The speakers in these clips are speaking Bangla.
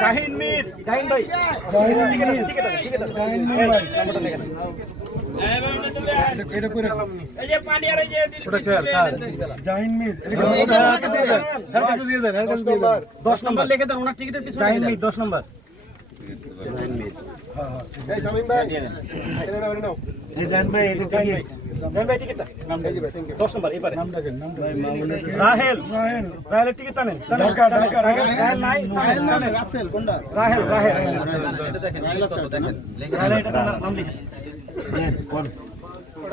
শাহিন মির, শাহিন ভাই, শাহিন মির ভাই, নাম্বারটা লেখেন। এটা কইরা এই যে পানি আর এই যে ওটা কার জাহিন মির, এটা কাছে দিয়ে দেন, এর কাছে দিয়ে দেন, এর কাছে দিয়ে দেন। 10 নাম্বার লিখে দেন, ওনার টিকেটের পিছনে জাহিন মির 10 নাম্বার। জাহিন মির, হ্যাঁ হ্যাঁ, এই শামিম ভাই এটা নাও, এই জাহিন ভাই, এই যে টিকেট, জাহিন ভাই টিকেটটা নাম দিয়ে দিবেন। 10 নাম্বার এবারে নাম ডাকেন, নাম রাহেল, রাহেল, রাহেলের টিকেট টানেন, ঢাকা ঢাকা, রাহেল নাই, টানেন, রাসেল কোনটা, রাহেল, রাহেল, এটা দেখেন, রাহেল আছে দেখেন, রাহেল এটা নাম লিখেন।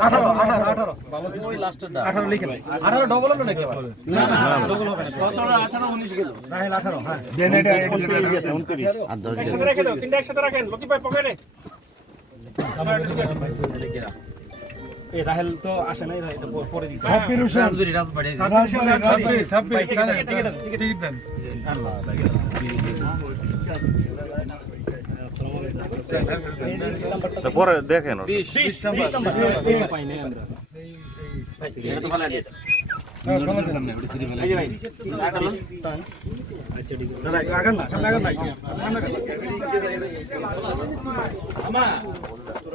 18 ভালো ছিল ওই লাস্টেরটা, 18 লিখেন। 18 ডবল হবে নাকি আবার? না না ডবল হবে না, 17 18 19 গেল, রাহেল 18। হ্যাঁ দেন, এটা 29 আর 10 একসাথে রেখে দাও, তিনটা একসাথে রাখেন, লকি ভাই পকেটে। এই রাহেল তো আসে নাই, এটা পরে দিছি। সাব্বির হোসেন, রাজবাড়ি, সাব্বির টিকেট দেন। পরে দেখেন 20 নাম্বার পাই নাই আমরা, এটা তো ভালো আছে। হ্যাঁ ভালো দিলাম না, ওটা সিরি ভালো। এই যে ভাই লাগালাম, আচ্ছা ঠিক আছে, দাদা লাগান না, সামনে লাগান না, আমা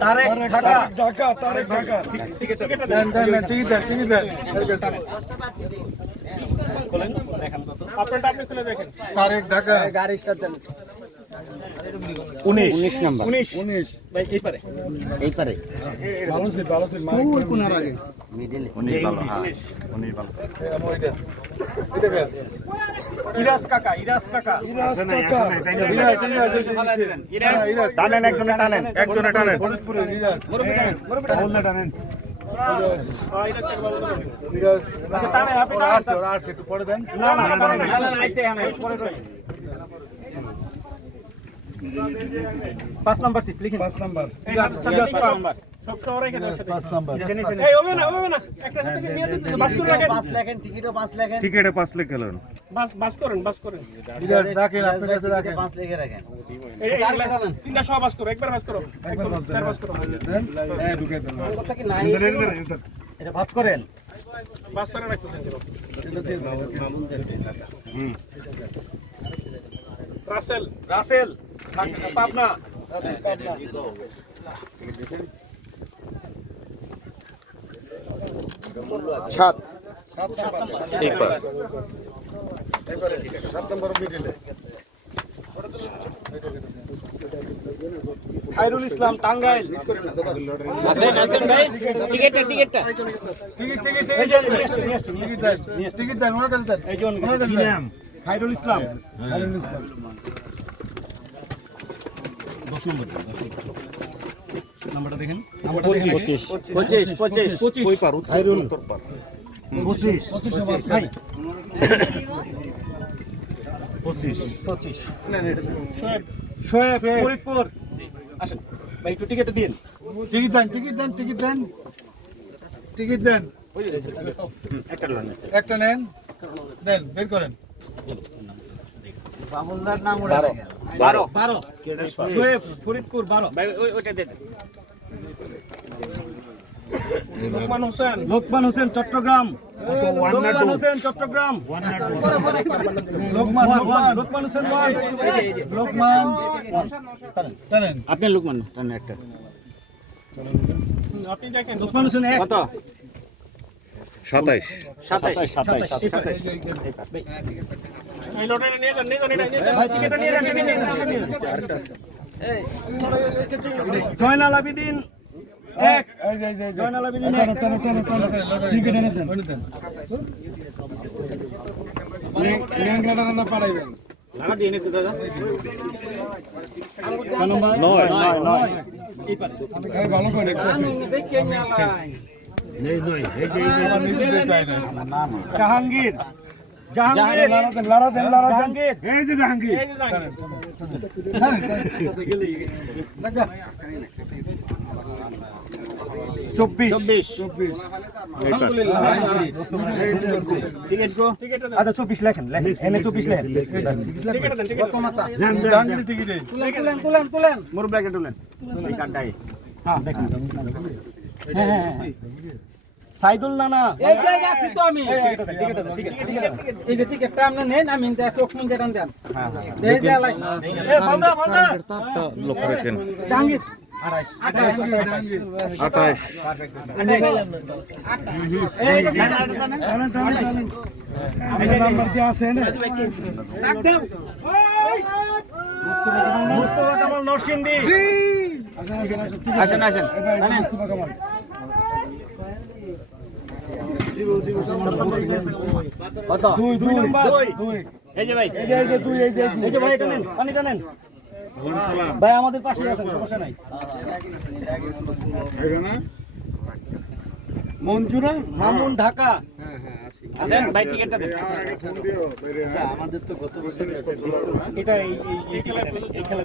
তারেক ঢাকা, ঢাকা তারেক ঢাকা, টিকেট দেন, দেন টিকেট দেন, টিকেট দেন, বলেন দেখেন কত আপনারটা, আপনি খুলে দেখেন। তারেক ঢাকা, গাড়ি স্টার্ট দেন। 19 নাম্বার, 19 ভাই এই পারে, এই পারে ভালো সে, ভালো সে মাইক কোনার আগে মিডলে 19 ভালো। হ্যাঁ 19 ভালো, এটা দেন। ইরাস কাকা, ইরাস কাকা, ইরাস কাকা, ইরাস টানেন, একজনে টানেন, একজনে টানেন, ফরিদপুরে ইরাস, মুরব্বি টানেন, মুরব্বি টানেন, ইরাস আচ্ছা টানে, আপনি টানেন, আর একটু পরে দেন। না না না আইছে, হ্যাঁ পরে দেন। 5 নাম্বার সিট লিখেন, 5 নাম্বার, 5 নাম্বার সব শহরে রেখে দেন, 5 নাম্বার। এই হবে না, হবে না, একটা সাথে নিয়ে দিতে বাস করে রাখেন, 5 লেখেন, টিকিটও 5 লেখেন, টিকেটে 5 লিখলেন, বাস করেন, বাস করেন, বিরাজ রাখেন, আপনার কাছে রাখেন, 5 লিখে রাখেন। এই তিনটা সব বাস করো, একবার বাস করো, একবার বাস করো, দেন এই ঢুকে দেন, কথা কি নাই, এটা বাস করেন, বাস করে রাখতেছেন কেন, এটা দিয়ে দাও। রাসেল, রাসেল পাবনা, রাসেল পাবনা, 7 একবার এবারে 7 নম্বর মিডলে। খায়রুল ইসলাম টাঙ্গাইল, আছেন আছেন ভাই, টিকেটটা টিকিট এই যে টিকিট দেন, ওনার কাছে দেন, এই যে ওনার কাছে দেন। খায়রুল ইসলাম, খায়রুল ইসলাম 10 নম্বর, নাম্বারটা দেখেন, নাম্বারটা দেখেন, 25 কই পার, খায়রুল উত্তর পার, 25 ভাই, 25 শোয়েব ফরিদপুর, আসেন ভাই একটু টিকেট দিন, টিকিট দেন, টিকিট দেন, টিকিট দেন, টিকিট দেন, একটা নেন, দেন, বের করেন। বাবুলদার নাম 12 শোয়েব ফরিদপুর 12 ভাই, ওইটা দেন। লোকমান হোসেন চট্টগ্রাম, লোকমান হোসেন চট্টগ্রাম, লোকমান হোসেন লোকমান টানেন, আপনি লোকমান টানেন একটা, আপনি দেখেন লোকমান হোসেন কত, 27 এই লটারিটা নিয়ে যান, নিয়ে যান, এটা ভাই টিকেটটা নিয়ে যান, জয়নাল আবেদিন এক, জয়নাল আবেদিন টিকেট এনে দেন, ল্যাংড়া না পাড়াইবেন, না দিন একটু দাদা, নাম্বার 9 এই পারে, এই ভালো করে দেখে নিলাম, এই নয়, এই যে জাহাঙ্গীর, জাহাঙ্গীর লারা দেন, এই যে জাহাঙ্গীর, লাগা 24 আলহামদুলিল্লাহ, টিকেট গো, আচ্ছা 24 লেখেন, এনে 24 লেখেন, টিকেট দেন, টিকেট কত মাত্রা, জাহাঙ্গীর টিকেট তুলেন মোর ব্যাগে তুলেন, এই কার্ডটাই, হ্যাঁ দেখেন, হ্যাঁ সাইদুল নানা এই যে আছি তো আমি এই যে টিকেটটা আপনি নেন আমি চোখ মুন যেটা দেন এই যে লাই এ ভালদা ভালদা লক্ষ্য রাখেন জাহাঙ্গীর 28 নাম্বার কি আছে না একদম মুস্তাফা কামাল নরসিংদী জি আসেন মুস্তাফা কামাল কত দুই নাম্বার দুই এই যে ভাই এই যে দুই এই যে ভাই এটা নেন পানিটা নেন ভাই আমাদের পাশে আছেন সমস্যা নাই মঞ্জুরা মামুন ঢাকা আছেন ভাই টিকেটটা দেন আচ্ছা আমাদের তো গত বছর ডিসকাউন্ট এটা এই টিকেট এই খেলা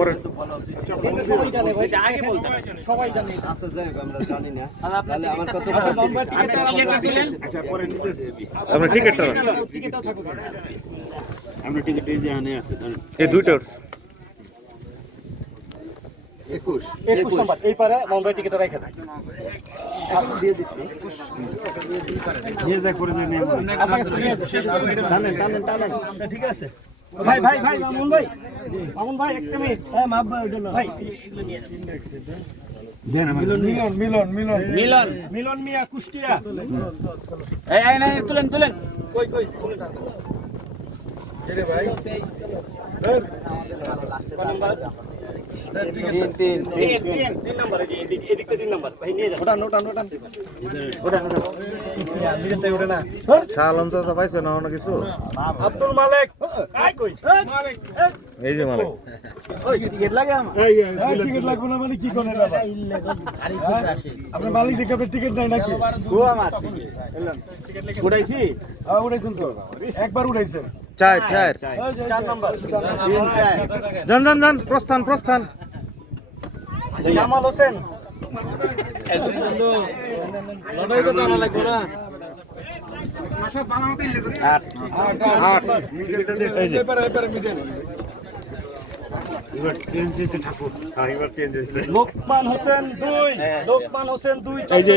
পরে তো ভালো আছে এটা সবাই জানে ভাই আগে বলতে সবাই জানে আচ্ছা যাই হোক আমরা জানি না তাহলে আমার কত আচ্ছা নম্বর টিকেটটা দিলেন আচ্ছা পরে নিতেছে আমরা টিকেটটা টিকেটটা থাকুক আমরা টিকেট এই যে আনে আছে এই দুইটা 21 নাম্বার এই পারে নম্বর টিকেটটা রাখা দেন এখন দিয়ে দিছি নিয়ে যা করে জানি আপনাকে নিয়ে টানেন ঠিক আছে ভাই মামুন ভাই একটা মিনিট হ্যাঁ মাপ ভাই ওটা না ভাই এগুলো নিয়ে দেন মিলন মিয়া কুষ্টিয়া এই না তুলেন কই রে ভাই 23 নাম্বার তিন নাম্বার এদিকটা 3 নাম্বার ভাই নিয়ে যান ওটা ওটা না শালম চাচা পাইছে না অন্য কিছু আব্দুল মালিক কই মালিক এই যে মালিক টিকিট লাগে আমার টিকিট লাগবে না মানে কি কোনে বাবা আপনার মালিক দেখে আপনার টিকিট নাই নাকি ও আমার উড়াইছি উড়াইছেন তো একবার উড়াইছেন 4 নাম্বার যান প্রস্থান জামাল হোসেন লড়াই তো টানা লাগবে না 8 এই যে এবারে মিডল এবার চেঞ্জ হয়েছে ঠাকুর এবার চেঞ্জ হয়েছে লোকমান হোসেন 2 এই যে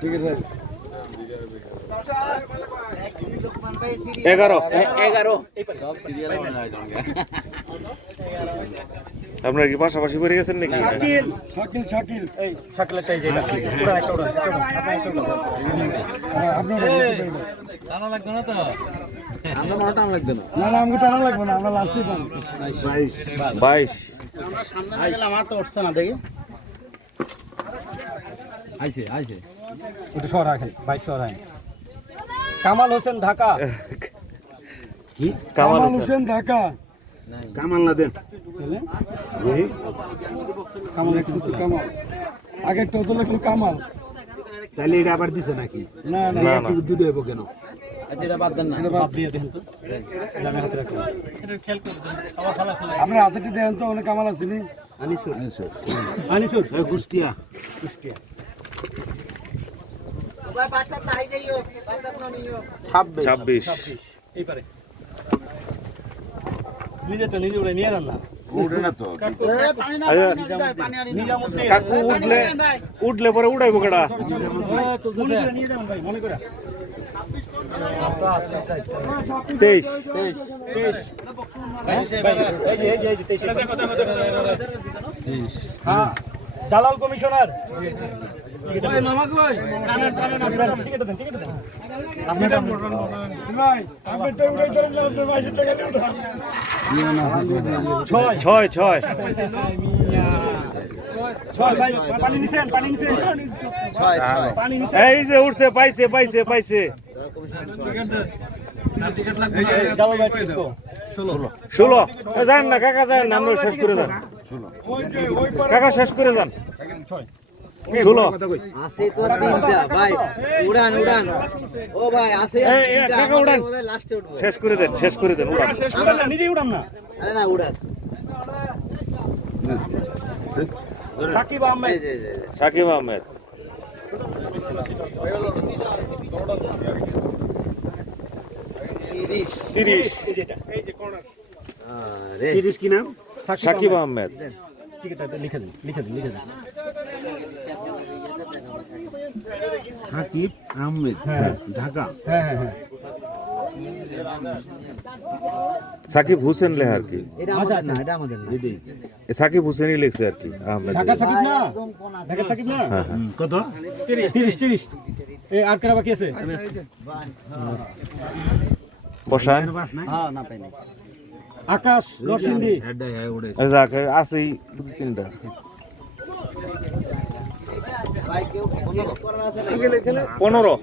ঠিক আছে 11 আপনারা কি পাশাপাশি পড়ে গেছেন নাকি শাকিল এই শাকিলের চাই যেটা পুরো একটা ওটা আপনার টানা লাগবে না তো আমরা মনে টানা লাগবে না না আমাকে টানা লাগবে না আমরা লাস্টে পাবো 22 আমরা সামনে না গেলে আমার তো উঠছে না দেখি আইছে একটু সর রাখেন বাইক সর রাখেন কামাল হোসেন ঢাকা কি কামাল হোসেন ঢাকা কামাল না দেন কামাল একসাথে কামাল আগেরটা তো লাগলো কামাল তাহলে এটা আবার দিছে নাকি না দুটো হইব কেন আচ্ছা এটা বাদ দেন না বাদ দিয়ে দেন তো আমি হাতে রাখুন এটা খেয়াল করবেন আবার ভালো আছে আপনি হাতেটি দেন তো অনেক কামাল আছে নি আনিসুর কুষ্টিয়া ভাই বাচ্চা চাই যাইও বাচ্চা তো নিও 26 এই পারে নিজে উড়ে নিয়ে যান না উঠে না তো পানি না পানি আনি নিজামুদ্দিন কাকু উঠলে পরে উড়াইবো কেডা নিয়ে যাবেন ভাই মনে করে 23 হ্যাঁ জালাল কমিশনার ছয় এই যে উঠছে পাইছে 16 যান না কাকা যান না আমরা শেষ করে যান কাকা শেষ করে যান 16 আছে তো তিনটা ভাই উড়ান ও ভাই আছে কাকা উড়ান লাস্টে উঠবো শেষ করে দেন উড়ান নিজেই উড়ান না আরে না উড়ান সাকিব আহমেদ সাকিব আহমেদ 30 কি নাম সাকিব আহমেদ লিখে দিন সাকিব আহমেদ ঢাকা হ্যাঁ হ্যাঁ হ্যাঁ সাকিব হোসেন লেখা আর কি এটা আমাদের না, এটা আমাদের না। এ সাকিব হোসেনই লিখছে আর কি আহমেদ ঢাকা সাকিব না ঢাকা সাকিব না হ্যাঁ হ্যাঁ কত 30 এই আর কেটা বাকি আছে বসান হ্যাঁ, না পাই নাই। আকাশ নরসিংদী এই যাক আছেই তিনটা ভাই, কেউ চেঞ্জ করার আছে নাকি? 15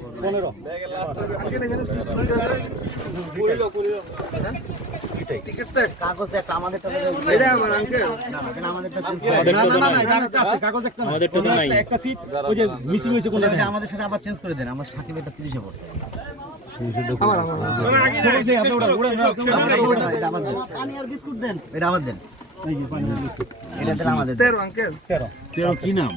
কাগজ দেখ, আমাদেরটা দেবে। না, না, কেন আমাদেরটা change করা? না এটা আরেকটা আছে কাগজ একটা আমাদেরটা তো নাই একটা সিট ওই যে মিসিং হয়েছে কোনটা ওটা আমাদের সাথে আবার চেঞ্জ করে দেন, আমার সাকিবেরটা 30 এ পড়ছে। সবুজ দেই আপনি ওটা এটা আমার দেন। পানি আর বিস্কুট দেন। এটা আমার দেন। এটা দিলে আমাদের দেন। 13 কি নাম